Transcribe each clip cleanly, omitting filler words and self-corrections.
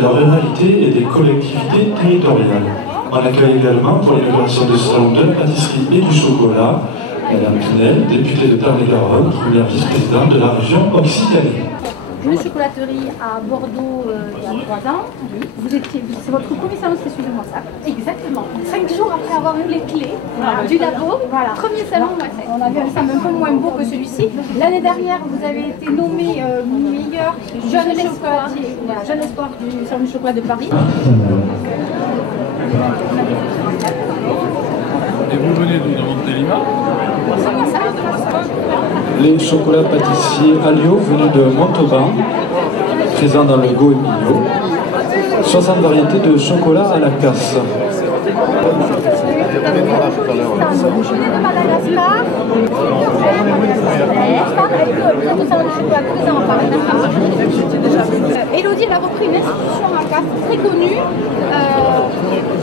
de la ruralité et des collectivités territoriales. On accueille également pour l'inauguration de ce salon de la pâtisserie et du chocolat, Madame Pinel, députée de Tarn-et-Garonne, première vice-présidente de la région Occitanie. Une chocolaterie à Bordeaux il y a 3 ans. C'est votre premier salon, c'est celui de Moissac. Exactement. 5 jours après avoir eu les clés du labo. Voilà. Premier salon Moissac. On avait un salon un peu moins beau que celui-ci. L'année dernière, vous avez été nommé meilleur jeune chocolatier, voilà, jeune espoir du salon du chocolat de Paris. Et vous venez d'où, de Montélimar? Les chocolats pâtissiers Alio venus de Montauban, présents dans le Go Emilio. 60 variétés de chocolat à la casse. Élodie, elle a repris une institution à casse très connue.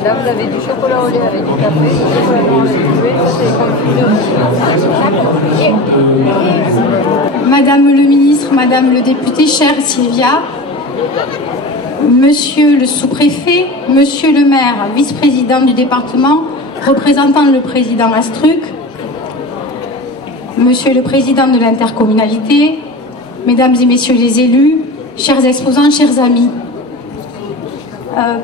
Là, vous avez du chocolat au lait avec du café, du chocolat noir avec du lait, c'est confit. Madame le ministre, Madame le député, chère Sylvia, Monsieur le sous-préfet, Monsieur le maire, vice-président du département, représentant le président Astruc, Monsieur le président de l'intercommunalité, Mesdames et Messieurs les élus, chers exposants, chers amis.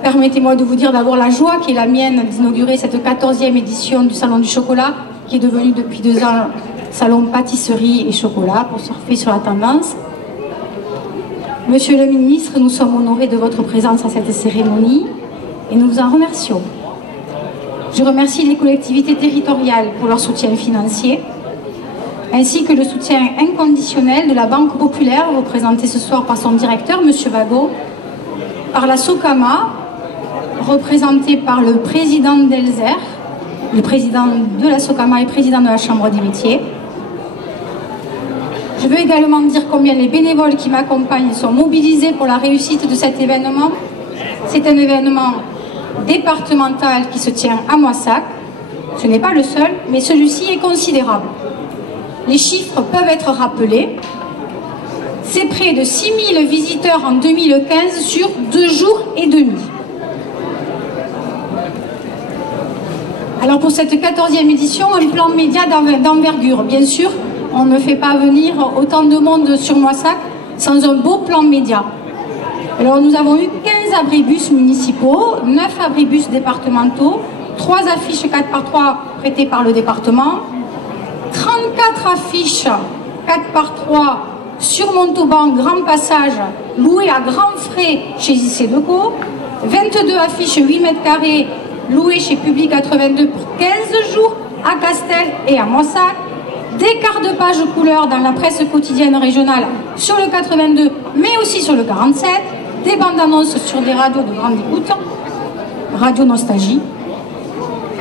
Permettez-moi de vous dire d'abord la joie qui est la mienne d'inaugurer cette 14e édition du Salon du Chocolat, qui est devenu depuis 2 ans Salon Pâtisserie et Chocolat, pour surfer sur la tendance. Monsieur le ministre, nous sommes honorés de votre présence à cette cérémonie et nous vous en remercions. Je remercie les collectivités territoriales pour leur soutien financier, ainsi que le soutien inconditionnel de la Banque Populaire, représentée ce soir par son directeur, Monsieur Vago, par la SOCAMA, représentée par le président d'Elzer, le président de la SOCAMA et président de la Chambre des métiers. Je veux également dire combien les bénévoles qui m'accompagnent sont mobilisés pour la réussite de cet événement. C'est un événement départemental qui se tient à Moissac. Ce n'est pas le seul, mais celui-ci est considérable. Les chiffres peuvent être rappelés. C'est près de 6000 visiteurs en 2015 sur 2 jours et demi. Alors pour cette 14e édition, un plan média d'envergure. Bien sûr, on ne fait pas venir autant de monde sur Moissac sans un beau plan média. Alors nous avons eu 15 abribus municipaux, 9 abribus départementaux, 3 affiches 4x3 prêtées par le département, 34 affiches 4x3 sur Montauban, Grand Passage, louées à grands frais chez JC Deco, 22 affiches 8 mètres carrés louées chez Public 82 pour 15 jours à Castel et à Moissac, des quarts de page couleur dans la presse quotidienne régionale sur le 82, mais aussi sur le 47, des bandes annonces sur des radios de grande écoute, Radio Nostalgie,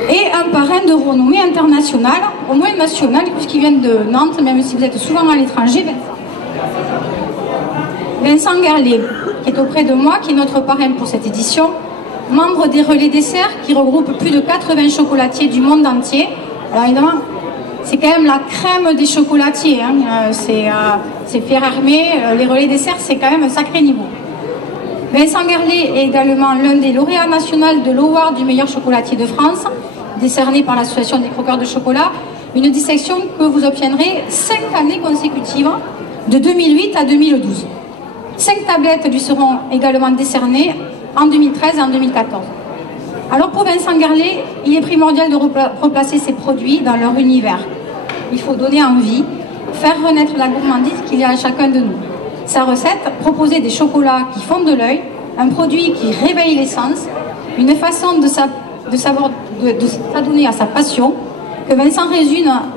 et un parrain de renommée internationale, au moins nationale, puisqu'il vient de Nantes, même si vous êtes souvent à l'étranger, Vincent Gerlet, qui est auprès de moi, qui est notre parrain pour cette édition, membre des Relais Desserts, qui regroupe plus de 80 chocolatiers du monde entier. Alors évidemment, c'est quand même la crème des chocolatiers, hein. C'est Pierre Hermé, les Relais Desserts, c'est quand même un sacré niveau. Vincent Gerlet est également l'un des lauréats nationaux de l'Award du meilleur chocolatier de France, décerné par l'Association des croqueurs de chocolat, une distinction que vous obtiendrez 5 années consécutives, de 2008 à 2012. 5 tablettes lui seront également décernées en 2013 et en 2014. Alors pour Vincent Gerlet, il est primordial de replacer ses produits dans leur univers. Il faut donner envie, faire renaître la gourmandise qu'il y a à chacun de nous. Sa recette, proposer des chocolats qui font de l'œil, un produit qui réveille les sens, une façon de s'adonner à sa passion, que Vincent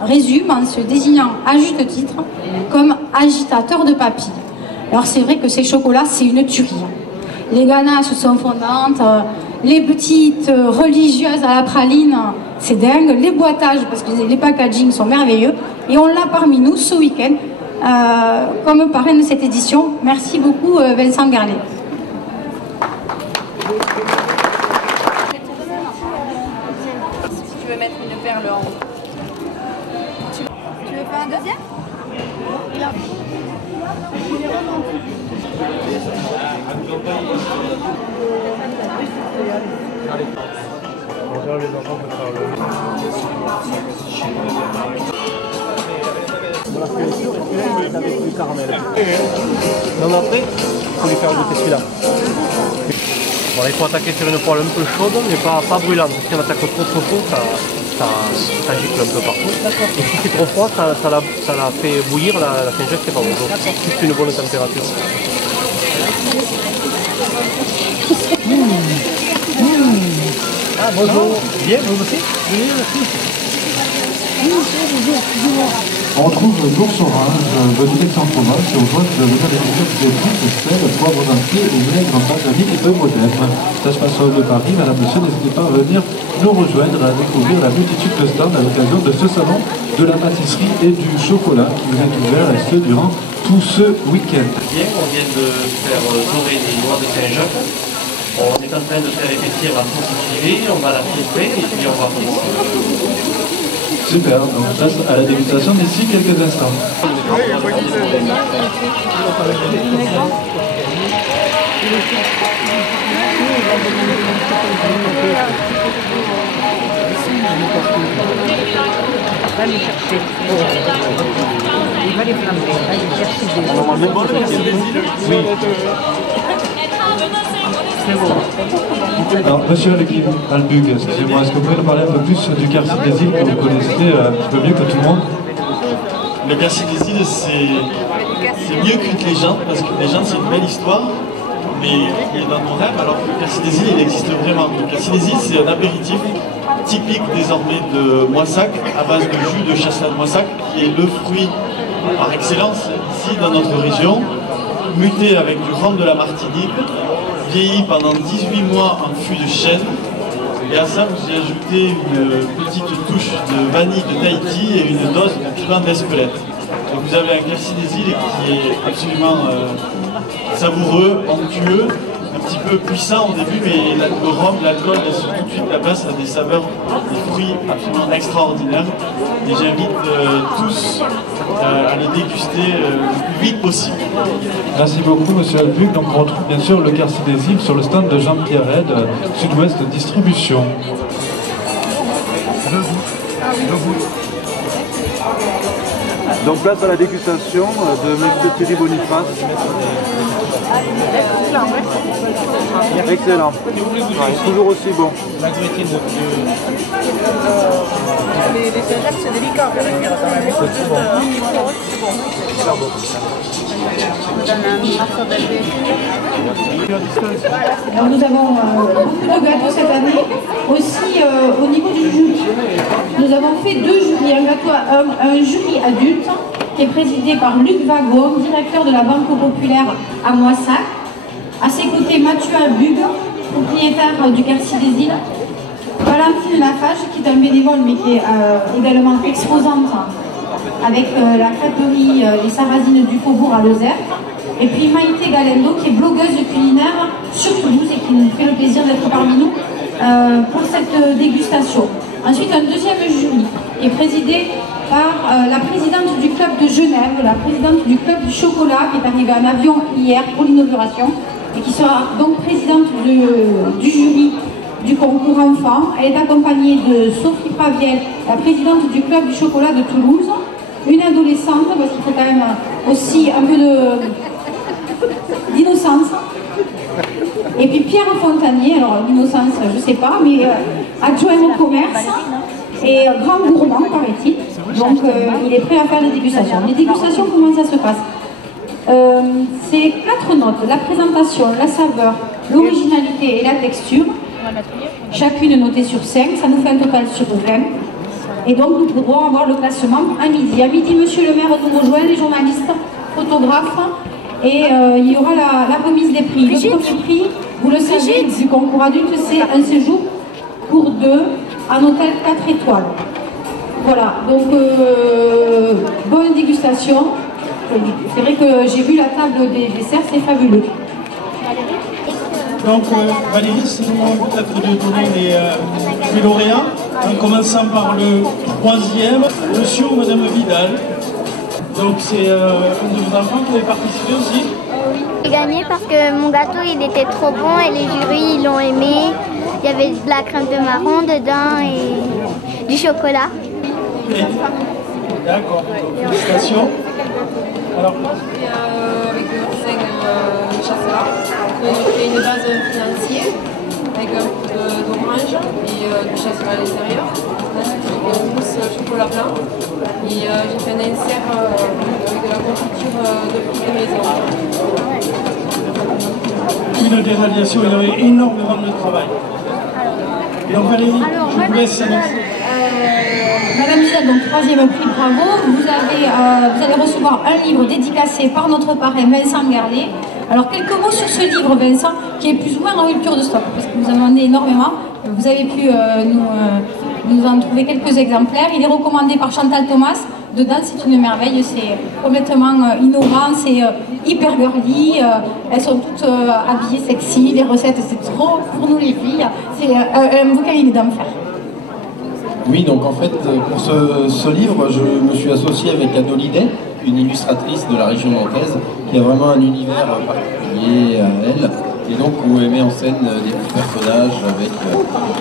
résume en se désignant à juste titre comme agitateur de papilles. Alors c'est vrai que ces chocolats, c'est une tuerie. Les ganaches sont fondantes, les petites religieuses à la praline, c'est dingue, les boîtages, parce que les packaging sont merveilleux, et on l'a parmi nous ce week-end comme parrain de cette édition. Merci beaucoup Vincent Gerlet. Si tu veux mettre une perle en haut. Tu veux faire un deuxième? Bien. les enfants peuvent faire le... Avec du caramel. Non, mais après, il faut lui faire goûter celui-là. Bon, là, il faut attaquer sur une poêle un peu chaude, mais pas brûlante. Si on attaque trop chaud, ça gicle un peu partout. Et si c'est trop froid, ça la fait bouillir, la saint-jacques, c'est pas bon. Donc, juste une bonne température. Ah, bonjour. Bien, vous aussi? Oui, merci. On trouve l'ours orange venu d'Aix-en-Provence et on voit que vous avez des fruits de sel, poivre d'entier et vinaigre en basilic et œufs moderne. Ça se passe au de Paris. Madame, monsieur, n'hésitez pas à venir nous rejoindre à découvrir la multitude de stands à l'occasion de ce salon de la pâtisserie et du chocolat qui vous est ouvert et ce durant tout ce week-end. Bien, on vient de faire dorer des noix de Saint-Jacques. On est en train de faire épaissir la sauce activée, on va la filtrer et puis on va presser. Super, donc on passe à la dégustation d'ici quelques instants. Va les chercher. Il va les flamber. Va les chercher des... Oui. Alors, monsieur Albug, excusez-moi, est-ce que vous pouvez nous parler un peu plus du quartier des îles que vous connaissez un petit peu mieux que tout le monde? Le quartier des îles, c'est mieux qu'une légende, parce qu'une légende, c'est une belle histoire, mais il est dans nos rêves, alors que le quartier des îles, il existe vraiment. Le quartier des îles, c'est un apéritif typique désormais de Moissac, à base de jus de chasselas de Moissac, qui est le fruit par excellence ici dans notre région, muté avec du rhum de la Martinique, vieilli pendant 18 mois en fût de chêne, et à ça vous y ajoutez une petite touche de vanille de Tahiti et une dose de crème d'Espelette. Donc vous avez un quartier des îles qui est absolument savoureux, onctueux, un petit peu puissant au début, mais le rhum, l'alcool laisse tout de suite la place à des saveurs, des fruits absolument extraordinaires. Et j'invite tous à les déguster le plus vite possible. Merci beaucoup, monsieur Albug. Donc on retrouve bien sûr le quartier des îles sur le stand de Jean-Pierre Red, Sud-Ouest Distribution. Donc place à la dégustation de monsieur Thierry Boniface. Excellent. Toujours aussi bon. Les Saint-Jacques, c'est délicat. Alors nous avons beaucoup de gâteaux cette année. Aussi au niveau du jury, nous avons fait deux jurys. Un jury adulte qui est présidé par Luc Wagon, directeur de la Banque Populaire à Moissac. À ses côtés, Mathieu Albug, propriétaire du quartier des îles. Valentine Lafage, qui est un bénévole mais qui est également exposante avec la crêperie Les Sarrasines du Faubourg à Lozère. Et puis Maïté Galendo, qui est blogueuse culinaire sur Toulouse et qui nous fait le plaisir d'être parmi nous pour cette dégustation. Ensuite, un deuxième jury qui est présidé par la présidente du club de Genève, la présidente du club du chocolat, qui est arrivée en avion hier pour l'inauguration et qui sera donc présidente du jury du concours enfant. Elle est accompagnée de Sophie Praviel, la présidente du club du chocolat de Toulouse, une adolescente, parce qu'il faut quand même aussi un peu d'innocence. Et puis Pierre Fontanier, alors l'innocence, je ne sais pas, mais adjoint au commerce et grand gourmand, paraît-il. Donc il est prêt à faire des dégustations. Les dégustations, comment ça se passe? C'est 4 notes: la présentation, la saveur, l'originalité et la texture. Chacune notée sur 5, ça nous fait un total sur 20. Et donc nous pourrons avoir le classement à midi. À midi, monsieur le maire nous rejoint, les journalistes, photographes, et il y aura la remise des prix. Le premier prix, vous le savez, du concours adulte, c'est un séjour pour 2 en hôtel 4 étoiles. Voilà, donc bonne dégustation. C'est vrai que j'ai vu la table des desserts, c'est fabuleux. Donc Valérie, c'est le moment peut-être de donner les lauréats, en commençant par le 3e, monsieur ou madame Vidal. Donc c'est un de vos enfants qui avait participé aussi. J'ai gagné parce que mon gâteau il était trop bon et les jurys ils l'ont aimé. Il y avait de la crème de marron dedans et du chocolat. D'accord, félicitations. Alors, avec le raisin chasseur, on fait une base financière avec un peu d'orange et du chasseur à l'intérieur. Ensuite, j'ai fait une mousse chocolat blanc et j'ai fait un insert avec de la confiture de fruits de maison. Une des radiations, il y avait énormément de travail. Donc Valérie, je vous laisse annoncer. Madame Gisèle, donc 3e prix, bravo. Vous allez recevoir un livre dédicacé par notre parrain Vincent Garlet. Alors quelques mots sur ce livre, Vincent, qui est plus ou moins en rupture de stock, parce que vous en demandez énormément. Vous avez pu nous en trouver quelques exemplaires. Il est recommandé par Chantal Thomas. Dedans, c'est une merveille, c'est complètement innovant, c'est hyper girly, elles sont toutes habillées sexy, les recettes, c'est trop pour nous les filles. C'est un bouquin d'enfer. Oui, donc en fait, pour ce livre, je me suis associé avec Anne Holiday, une illustratrice de la région nantaise, qui a vraiment un univers particulier à elle, et donc où elle met en scène des petits personnages avec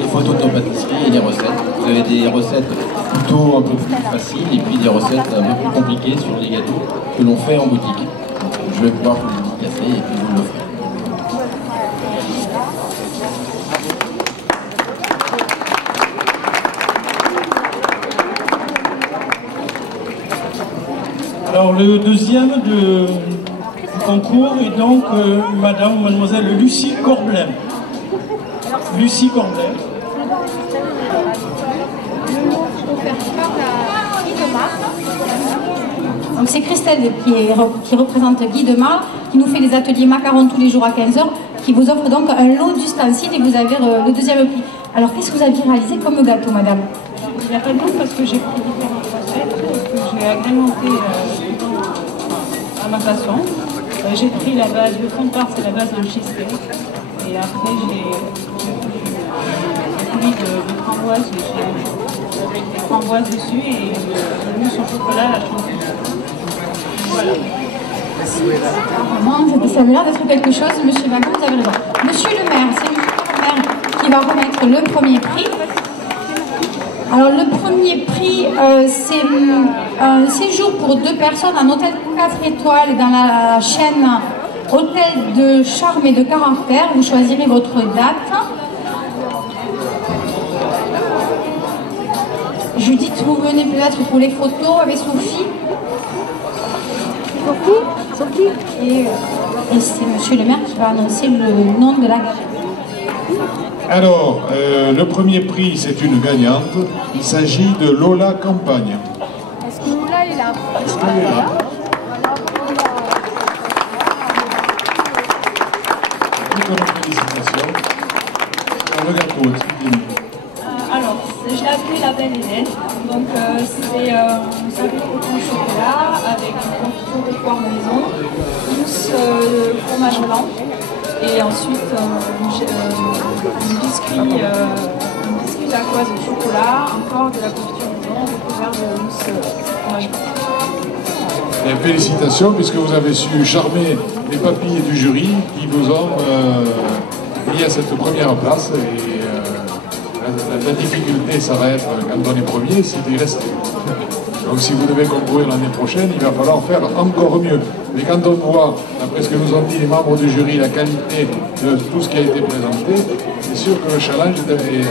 les photos de nos pâtisseries et les recettes. Vous avez des recettes plutôt un peu plus faciles et puis des recettes un peu plus compliquées sur les gâteaux que l'on fait en boutique. Je vais pouvoir vous les dédicacer et puis vous l'offrir. Alors le deuxième du concours est donc mademoiselle Lucie Corblin. Lucie Corblin. Donc c'est Christelle qui représente Guy Demar, qui nous fait les ateliers macarons tous les jours à 15h, qui vous offre donc un lot d'ustensiles et vous avez le 2e prix. Alors qu'est-ce que vous aviez réalisé comme gâteau, madame? Il n'y a pas de nom parce que j'ai pris différentes recettes que j'ai agrémentées à ma façon. J'ai pris la base, le fond de part c'est la base de cheesecake et après j'ai pris de framboise, j'ai des framboises dessus et le mousse au chocolat, la chantilly. Voilà. Ça avait l'air d'être quelque chose, monsieur Bagon, vous avez raison. Monsieur le maire, c'est monsieur le maire qui va remettre le premier prix. Alors le premier prix, c'est un séjour pour 2 personnes en hôtel 4 étoiles dans la chaîne Hôtel de Charme et de Caractère. Vous choisirez votre date. Judith, vous venez peut-être pour les photos avec Sophie. Sophie. Et c'est monsieur le maire qui va annoncer le nom de la galerie. Alors, le premier prix, c'est une gagnante. Il s'agit de Lola Campagne. Est-ce que Lola est là? Est-ce qu'elle est là? Félicitations. Le gâteau, Alors, je l'ai appelé la Belle Hélène. Donc, c'est un sablé au chocolat avec une confiture de poire maison, mousse fromage blanc. Et ensuite, un biscuit dacquoise au chocolat, encore de la confiture maison, recouvert de mousse fromage blanc. Et félicitations, puisque vous avez su charmer les papilles du jury qui vous ont mis à cette première place. Et la difficulté, ça va être, quand on est premier, c'est d'y rester. Donc si vous devez concourir l'année prochaine, il va falloir faire encore mieux. Mais quand on voit, après ce que nous ont dit les membres du jury, la qualité de tout ce qui a été présenté, c'est sûr que le challenge est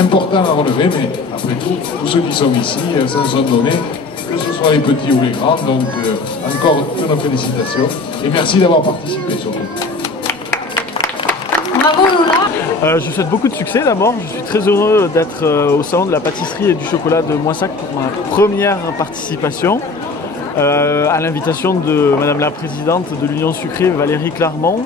important à relever, mais après tout, tous ceux qui sont ici s'en sont donnés, que ce soit les petits ou les grands. Donc encore toutes nos félicitations et merci d'avoir participé surtout. Bravo Lola. Je vous souhaite beaucoup de succès d'abord. Je suis très heureux d'être au salon de la pâtisserie et du chocolat de Moissac pour ma première participation. À l'invitation de Madame la Présidente de l'Union Sucrée, Valérie Clermont.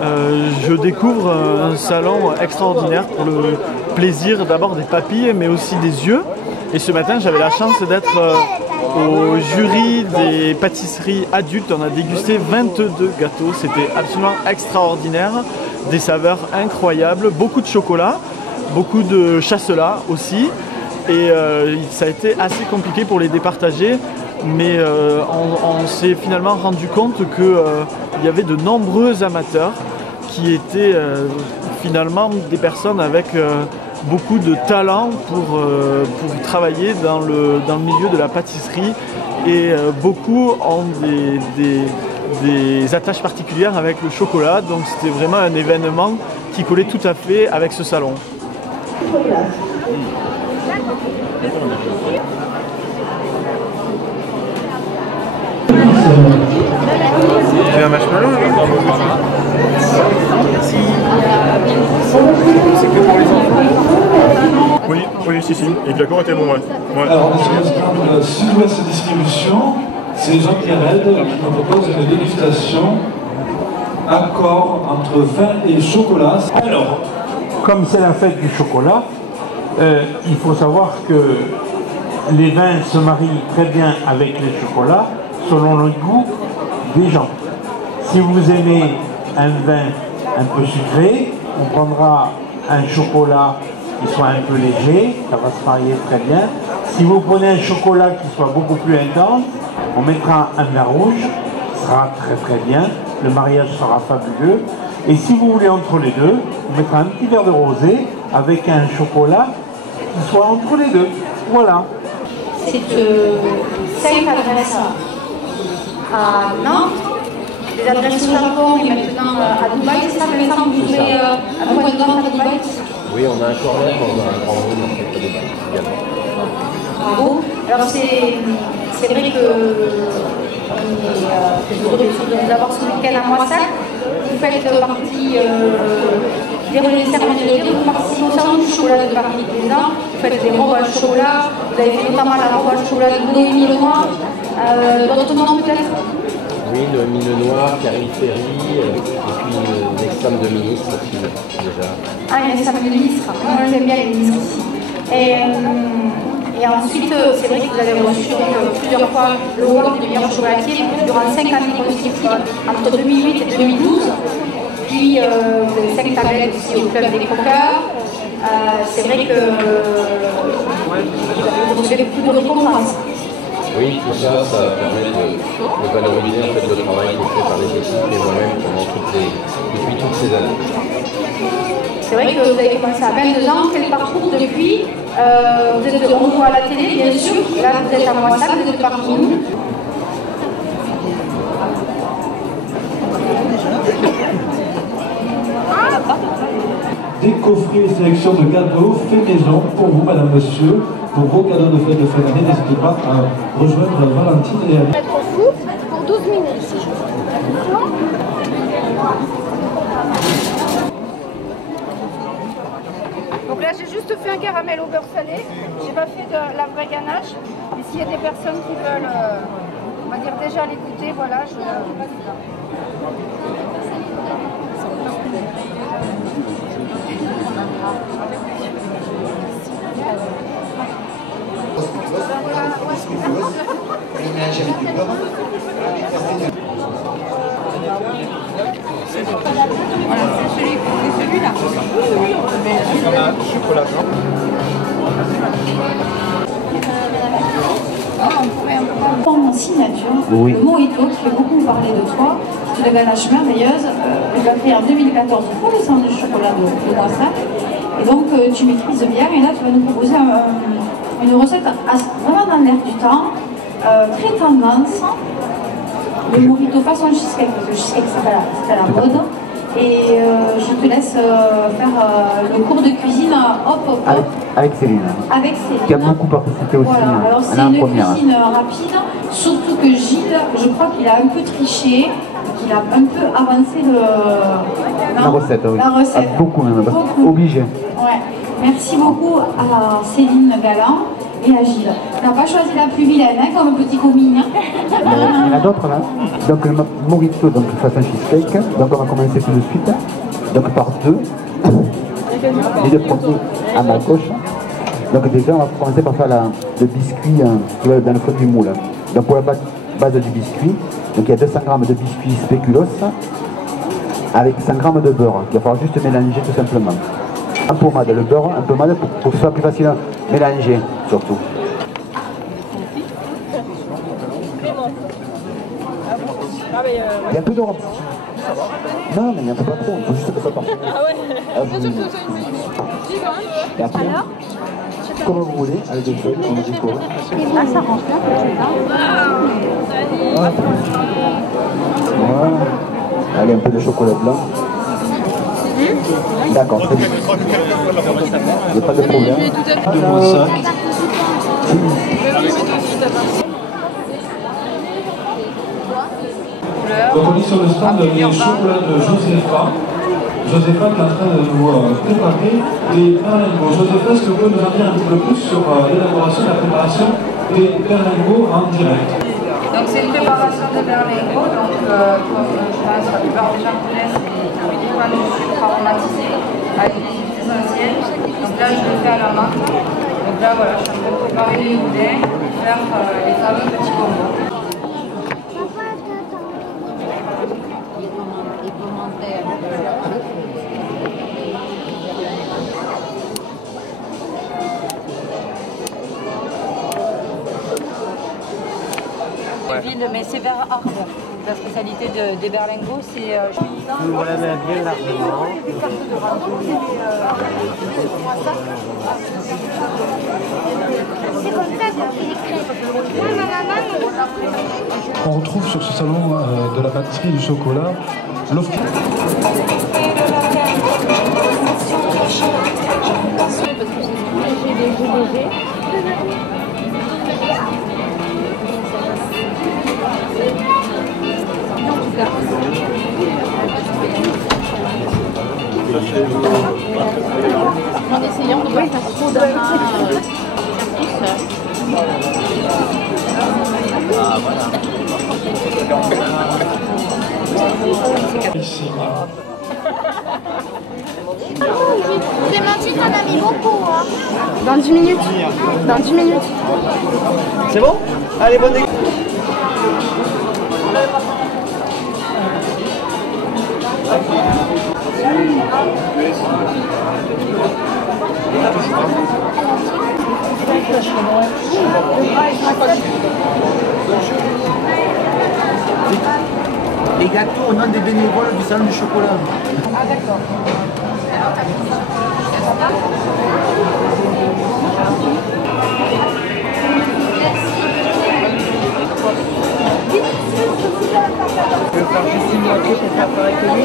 Je découvre un salon extraordinaire pour le plaisir d'abord des papilles mais aussi des yeux. Et ce matin j'avais la chance d'être au jury des pâtisseries adultes. On a dégusté 22 gâteaux, c'était absolument extraordinaire. Des saveurs incroyables, beaucoup de chocolat, beaucoup de chasselas aussi. Et ça a été assez compliqué pour les départager. Mais on s'est finalement rendu compte qu'il y avait de nombreux amateurs qui étaient finalement des personnes avec beaucoup de talent pour travailler dans le milieu de la pâtisserie et beaucoup ont des attaches particulières avec le chocolat, donc c'était vraiment un événement qui collait tout à fait avec ce salon. Tu as un marshmallow là? Merci. C'est que pour les enfants? Oui, oui, si. Et l'accord était bon, ouais. Alors, le Sud-Ouest Distribution, c'est Jean-Pierre Elde qui nous propose une dégustation accord entre vin et chocolat. Alors, comme c'est la fête du chocolat, il faut savoir que les vins se marient très bien avec les chocolats selon le goût des gens. Si vous aimez un vin un peu sucré, on prendra un chocolat qui soit un peu léger, ça va se marier très bien. Si vous prenez un chocolat qui soit beaucoup plus intense, on mettra un vin rouge, ça sera très très bien, le mariage sera fabuleux. Et si vous voulez entre les deux, on mettra un petit verre de rosé avec un chocolat qui soit entre les deux. Voilà. C'est 5 adresses à Nantes, des adresses au Japon et maintenant à Dubaï. C'est ça, Vincent, vous ouvrez un point de vente à Dubaï? Oui, on a un corner dans un grand room en fait à Dubaï également. Bravo. Alors c'est vrai que on est d'abord ce week-end à Moissac. Vous faites partie des relais cérémoniels, vous participez au salon du chocolat de Paris tous les ans. Vous faites des robes à chocolat, vous avez fait notamment la robe à chocolat de Noémie Lenoir. D'autres noms peut-être? Oui, Noémie Lenoir, Karine Ferry, et puis une ex-femme de ministre aussi, déjà. Ah, il y a une ex-femme de ministre. Moi, j'aime bien les ministres ici. Et ensuite, c'est vrai que vous avez reçu plusieurs fois le rôle du meilleur chocolatier durant 5 années consécutives, entre 2008 et 2012. Puis, vous avez 5 tablettes aussi au Club des Croqueurs. C'est vrai que vous avez beaucoup de récompenses. Oui, tout ça, ça permet de valoriser en fait, le travail qui est fait par les équipes et moi-même depuis toutes ces années. C'est vrai que vous avez commencé à 22 ans, quel parcours depuis? Vous êtes on voit à la télé, bien sûr, là vous êtes à Moissac, vous êtes parmi nous. Des coffrets et sélections de cadeaux faits maison pour vous, madame, monsieur, pour vos cadeaux de fête de fin d'année. N'hésitez pas à rejoindre Valentine et Anne. Mettre au four pour 12 minutes. Donc là, j'ai juste fait un caramel au beurre salé. J'ai pas fait de la vraie ganache. Et s'il y a des personnes qui veulent, on va dire déjà les goûter, voilà, je... Voilà, c'est celui-là. Chocolat blanc. En signature, oui. Le Mojito qui fait beaucoup parler de toi, c'est une ganache merveilleuse. Tu l'as fait en 2014 pour le centre du chocolat de Moissac. Et donc tu maîtrises bien et là tu vas nous proposer une recette vraiment dans l'air du temps, très tendance. Le Mojito façon cheesecake, parce que le cheesecake c'est à la mode. Et je te laisse faire le cours de cuisine hop. Avec Céline. Avec Céline. Qui a beaucoup participé aussi. Voilà, alors c'est une cuisine rapide, surtout que Gilles, je crois qu'il a un peu triché, qu'il a un peu avancé la recette, oui. La recette. Ah, beaucoup même, obligé. Ouais. Merci beaucoup à Céline Galland et à Gilles. On n'a pas choisi la plus vilaine, hein, comme petit commis. Hein. Il y en a d'autres là. Donc le Mojito, donc façon cheesecake. Donc on va commencer tout de suite. Donc par deux. Les deux premiers à ma gauche. Donc déjà on va commencer par faire le biscuit qui va dans le fond du moule. Donc pour la base du biscuit, donc il y a 200 g de biscuit spéculoos avec 100 g de beurre. Il va falloir juste mélanger tout simplement. Un pommade, le beurre, un pommade pour que ce soit plus facile à mélanger surtout. Il y a un peu d'Europe. Non, mais il n'y en a pas trop, il faut juste que ça soit parfait. Ah ouais. Bien sûr que ça soit une belle Et après, comme vous voulez, avec des feuilles, on les décore. Ah, ça range bien, Voilà. Allez, un peu de chocolat blanc. D'accord, très bien. Il n'y a pas de problème. De moins 5. Donc on est sur le stand des chocolats de Josépha. Josépha qui est en train de nous préparer des berlingots. Josépha, est-ce que vous pouvez nous en dire un petit peu plus sur l'élaboration et la préparation des berlingots en direct? Donc c'est une préparation de berlingots, donc comme je pense la plupart des gens connaissent, c'est uniquement du sucre aromatisé avec des huiles essentielles. Donc là je le fais à la menthe. Donc là voilà, je suis en train de préparer les boudins et faire les fameux petits bonbons. Mais c'est vers Arles. La spécialité des berlingots, c'est... On la met bien largement. On retrouve sur ce salon de la pâtisserie du chocolat l'offre. En essayant de ne pas faire trop d'un Clémentine en a mis beaucoup. Hein. Dans 10 minutes. Dans 10 minutes. C'est bon? Allez, bonne découverte. Les gâteaux au nom des bénévoles du salon du chocolat. Ah d'accord. Je vais faire juste une moitié pour faire pareil que lui.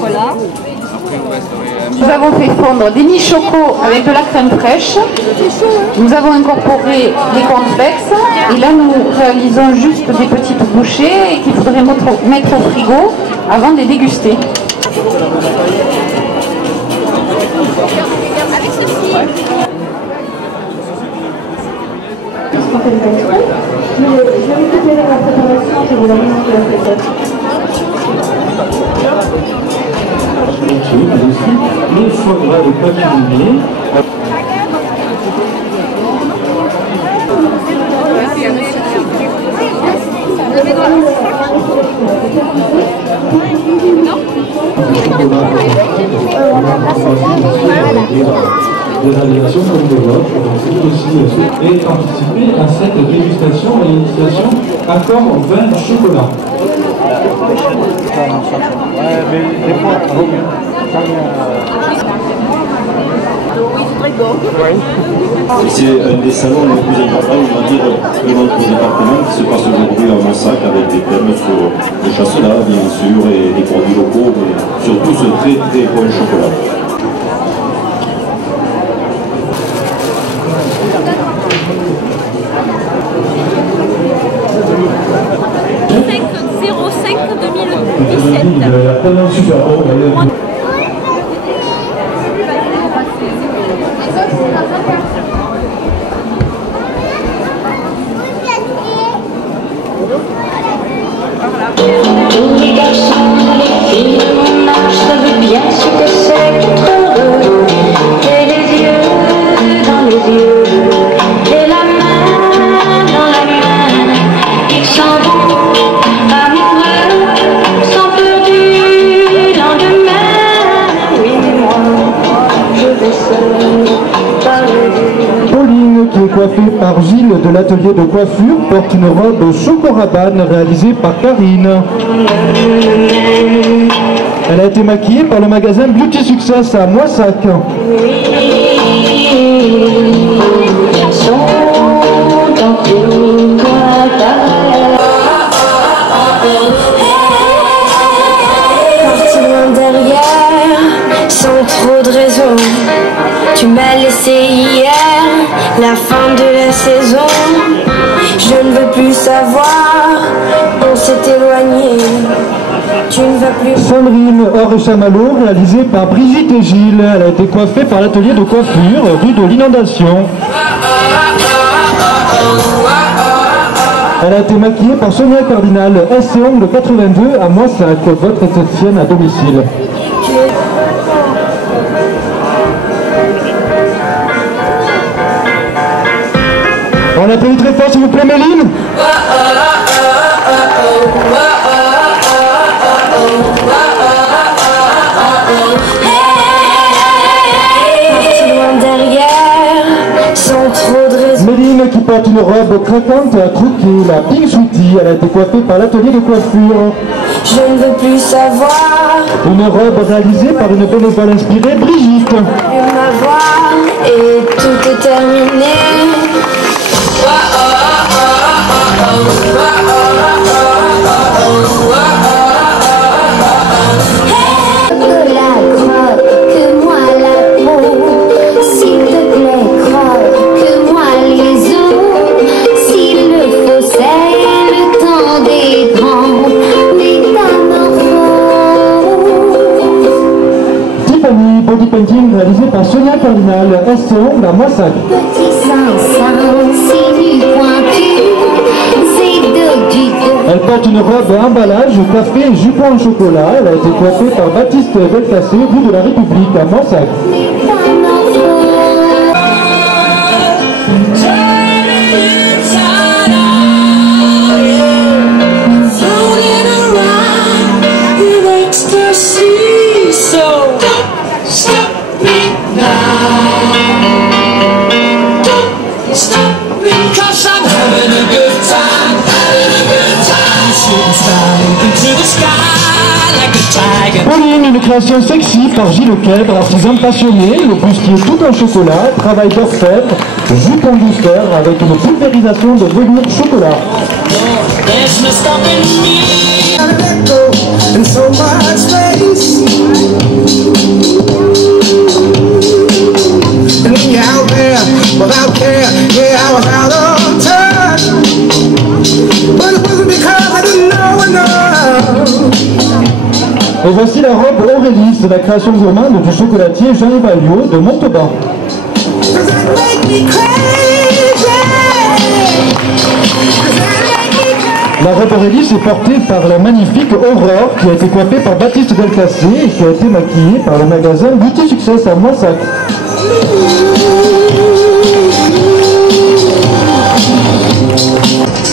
Voilà. Nous avons fait fondre des nids choco avec de la crème fraîche. Nous avons incorporé les cornflakes. Et là, nous réalisons juste des petites bouchées qu'il faudrait mettre au frigo avant de les déguster. Avec ceci. Je vais récupérer la préparation, je vous la montre de la recette. Le foie gras de papillonnier. Des réalisations comme des vôtres, donc c'est aussi et participer à cette dégustation et initiation accord vin chocolat. Ouais, mais des fois, ça vaut mieux. C'est un des salons les plus importants, on va dire, de notre département qui se passe aujourd'hui à Montsac avec des thèmes sur le chasselas, bien sûr, et des produits locaux, mais surtout ce très très bon chocolat. Il a tellement super beau. Tous les garçons, les filles de mon âge savent bien ce que c'est qu'être heureux. Et les yeux dans les yeux, et la main dans la main, ils s'en vont amoureux, sans peur du lendemain. Gilles de l'atelier de coiffure porte une robe Choco Rabanne réalisée par Karine. Elle a été maquillée par le magasin Beauty Success à Moissac. Parti loin derrière, sans trop de raison. Tu m'as laissé hier, la fin de la saison. Je ne veux plus savoir, on s'est éloigné. Tu ne vas plus. Sandrine Or et Chamallow, réalisée par Brigitte et Gilles. Elle a été coiffée par l'atelier de coiffure rue de l'Inondation. Elle a été maquillée par Sonia Cardinal, SC Ongle 82 à Moissac, votre esthéticienne à domicile. On applaudit très fort s'il vous plaît, Méline. Méline qui porte une robe craquante à croquer, la Pink Sweetie. Elle a été coiffée par l'atelier de coiffure. Je ne veux plus savoir. Une robe réalisée par une bénévole inspirée, Brigitte. Je veux m'avoir et tout est terminé. Body painting réalisé par Sonia Cardinal, SC Ongle à Moissac. Elle porte une robe à emballage, café et jupon en chocolat. Elle a été coiffée par Baptiste Belcacé, rue de la République à Moissac. Pauline, une création sexy par Gilles Lequèbre, artisan passionné, le bustier tout en chocolat, travail d'orfèvre, jupon booster avec une pulvérisation de velours chocolat. Et voici la robe Aurélis de la création gourmande du chocolatier Jean-Yves Alliot de Montauban. La robe Aurélis est portée par la magnifique Aurore qui a été coiffée par Baptiste Belcacé et qui a été maquillée par le magasin Beauty Success à Moissac.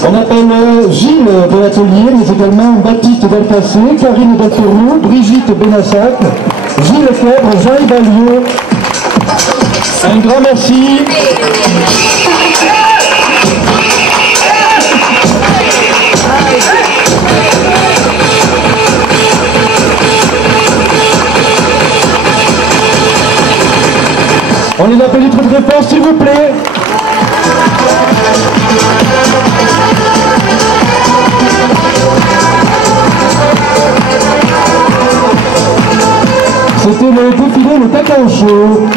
On appelle Gilles de l'atelier, mais également Baptiste Belcacé, Karine Delperroux, Brigitte Benassac, Gilles Lequèbre, Jean-Yves Alliot. Un grand merci. On les applaudit très très fort, s'il vous plaît. C'était le défilé, le cacao show.